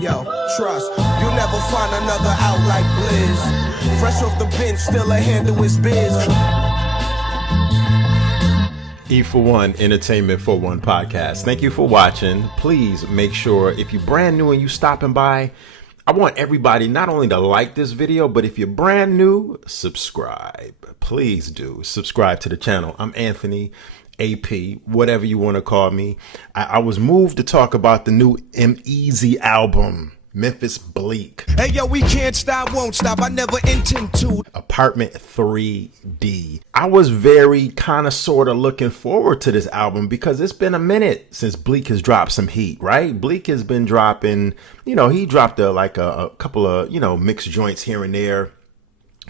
Yo, trust, you'll never find another out like Blizz. Fresh off the bench, still a handle his biz. E for One, Entertainment for One podcast. Thank you for watching. Please make sure if you're brand new and you stopping by, I want everybody not only to like this video, but if you're brand new, subscribe. Please do subscribe to the channel. I'm Anthony, AP, whatever you want to call me. I was moved to talk about the new M-Eazy album, Memphis Bleek. Hey yo, we can't stop, won't stop, I never intend to. Apartment 3D. I was very kind of sort of looking forward to this album because it's been a minute since Bleek has dropped some heat, right? Bleek has been dropping, he dropped a couple of, mixed joints here and there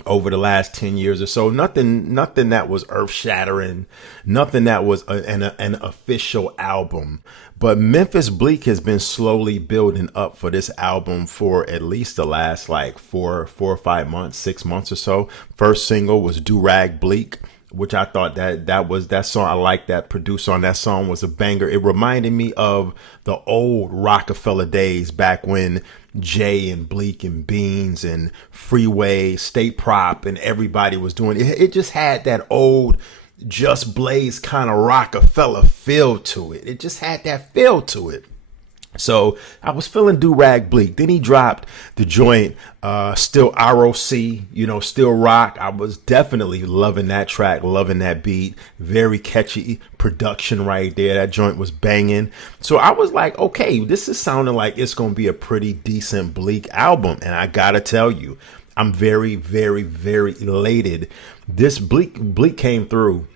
over the last 10 years or so. Nothing that was earth shattering, nothing that was an official album. But Memphis Bleek has been slowly building up for this album for at least the last like four or 5 months, 6 months or so. First single was Do Rag Bleek, which I thought that song, I like that producer on that song was a banger. It reminded me of the old Rockefeller days back when Jay and Bleek and Beans and Freeway, State Prop and everybody was doing it. It just had that old Just Blaze kind of Rockefeller feel to it. It just had that feel to it. So I was feeling Do Rag Bleek. Then he dropped the joint, Still ROC, Still Rock. I was definitely loving that track, loving that beat. Very catchy production right there. That joint was banging. So I was like, okay, this is sounding like it's going to be a pretty decent Bleek album. And I got to tell you, I'm very, very, very elated. This Bleek came through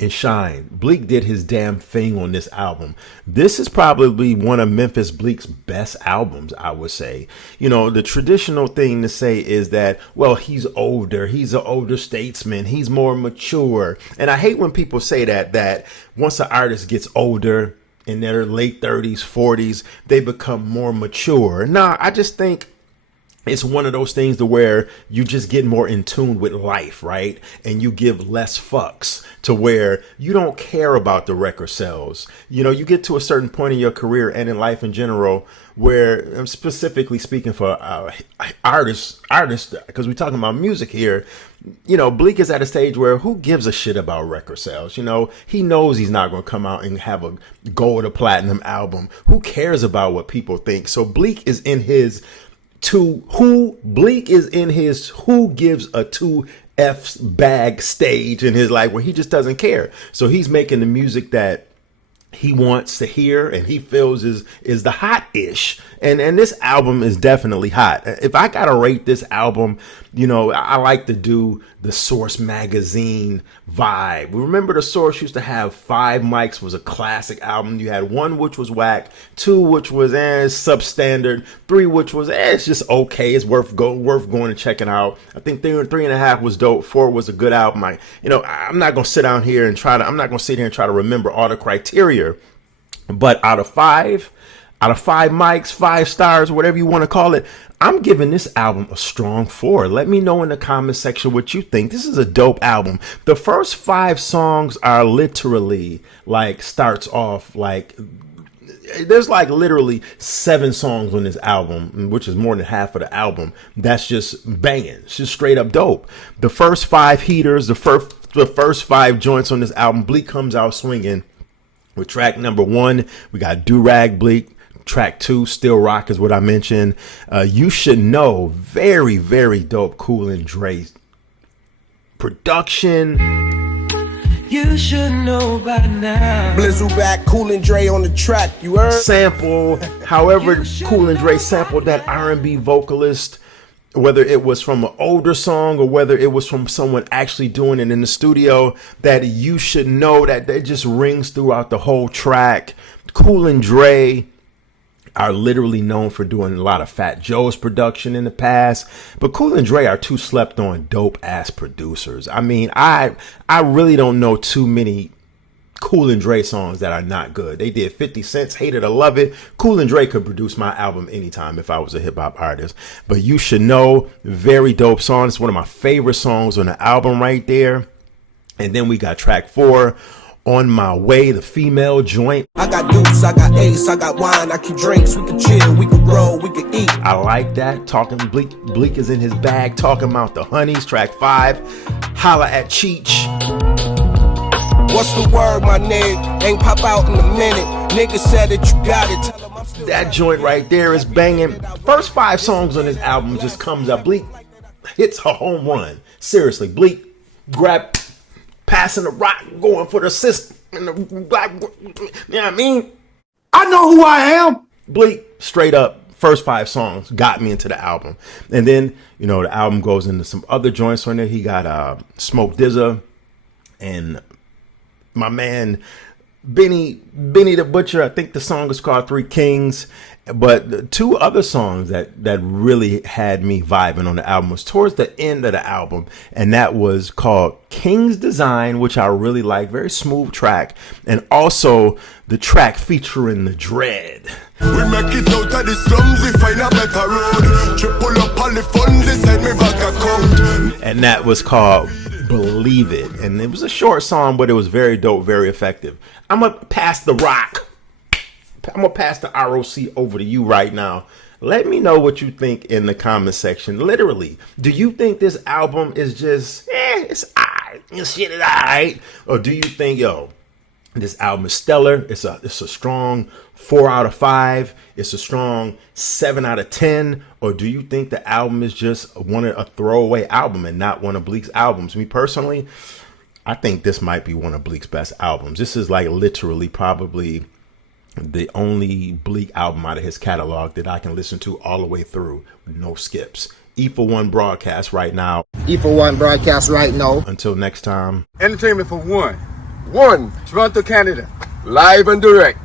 and shine. Bleek did his damn thing on this album. This is probably one of Memphis Bleek's best albums, I would say. The traditional thing to say is that, well, he's older. He's an older statesman. He's more mature. And I hate when people say that once an artist gets older, in their late 30s, 40s, they become more mature. Nah, I just think it's one of those things to where you just get more in tune with life, right? And you give less fucks to where you don't care about the record sales. You get to a certain point in your career and in life in general where, I'm specifically speaking for artists, because we're talking about music here. Bleek is at a stage where who gives a shit about record sales? He knows he's not going to come out and have a gold or platinum album. Who cares about what people think? So Bleek is in his who gives a 2F's bag stage in his life where he just doesn't care. So he's making the music that he wants to hear and he feels is the hot-ish. And this album is definitely hot. If I gotta rate this album, I like to do the Source magazine vibe. Remember the Source used to have 5 Mics was a classic album. You had 1 which was whack, 2 which was substandard, 3 which was it's just okay. It's worth going and checking out. I think 3.5 was dope. 4 was a good album. I'm not gonna sit down here and I'm not gonna sit here and try to remember all the criteria. But out of 5 Mics, 5 stars, whatever you want to call it, I'm giving this album a strong 4. Let me know in the comment section what you think. This is a dope album. The first 5 songs are literally starts off there's literally 7 songs on this album, which is more than half of the album. That's just banging. It's just straight up dope. The first 5 heaters, the first 5 joints on this album, Bleek comes out swinging. With track number 1, we got Do Rag Bleek. Track 2, Still Rock is what I mentioned. You Should Know, very, very dope Cool and Dre production. You should know by now. Blizzle back, Cool and Dre on the track, you heard? Sample, however Cool and Dre sampled that R&B vocalist, whether it was from an older song or whether it was from someone actually doing it in the studio, that You Should Know, that just rings throughout the whole track. Cool and Dre are literally known for doing a lot of Fat Joe's production in the past, but Cool and Dre are 2 slept on dope ass producers. I mean, I really don't know too many Cool and Dre songs that are not good. They did 50 Cent's Hate It or Love It. Cool and Dre could produce my album anytime if I was a hip hop artist. But You Should Know, very dope song. It's one of my favorite songs on the album right there. And then we got track 4, On My Way, the female joint. I got deuce, I got ace, I got wine, I keep drinks, we can chill, we can roll. we could eat. I like that. Talking Bleek is in his bag, talking about the honeys, track 5. Holla at Cheech. What's the word, my nigga? Ain't pop out in a minute. Nigga said that you got it. Tell him I'm still That joint right there is banging. First 5 songs on this album just comes up. Bleek hits a home run. Seriously, Bleek passing the rock, going for the assist. You know what I mean? I know who I am. Bleek, straight up, first 5 songs got me into the album. And then, you know, the album goes into some other joints on there. He got Smoke DZA and my man Benny the Butcher. I think the song is called 3 Kings. But the 2 other songs that really had me vibing on the album was towards the end of the album, and that was called King's Design, which I really like. Very smooth track, and also the track featuring the Dread. We make it out of the slums, we find a better road. Triple up all the funds inside me bank account. And that was called Believe It. And it was a short song, but it was very dope, very effective. I'm gonna pass the rock. I'm gonna pass the ROC over to you right now. Let me know what you think in the comment section. Literally, do you think this album is just it's alright, this shit is alright, or do you think, yo, this album is stellar? It's a strong 4 out of 5. It's a strong 7 out of 10. Or do you think the album is just a throwaway album and not one of Bleek's albums? Me personally, I think this might be one of Bleek's best albums. This is like literally probably the only Bleek album out of his catalog that I can listen to all the way through with no skips. E for One broadcast right now. E for One broadcast right now. Until next time. Entertainment for One. Toronto, Canada. Live and direct.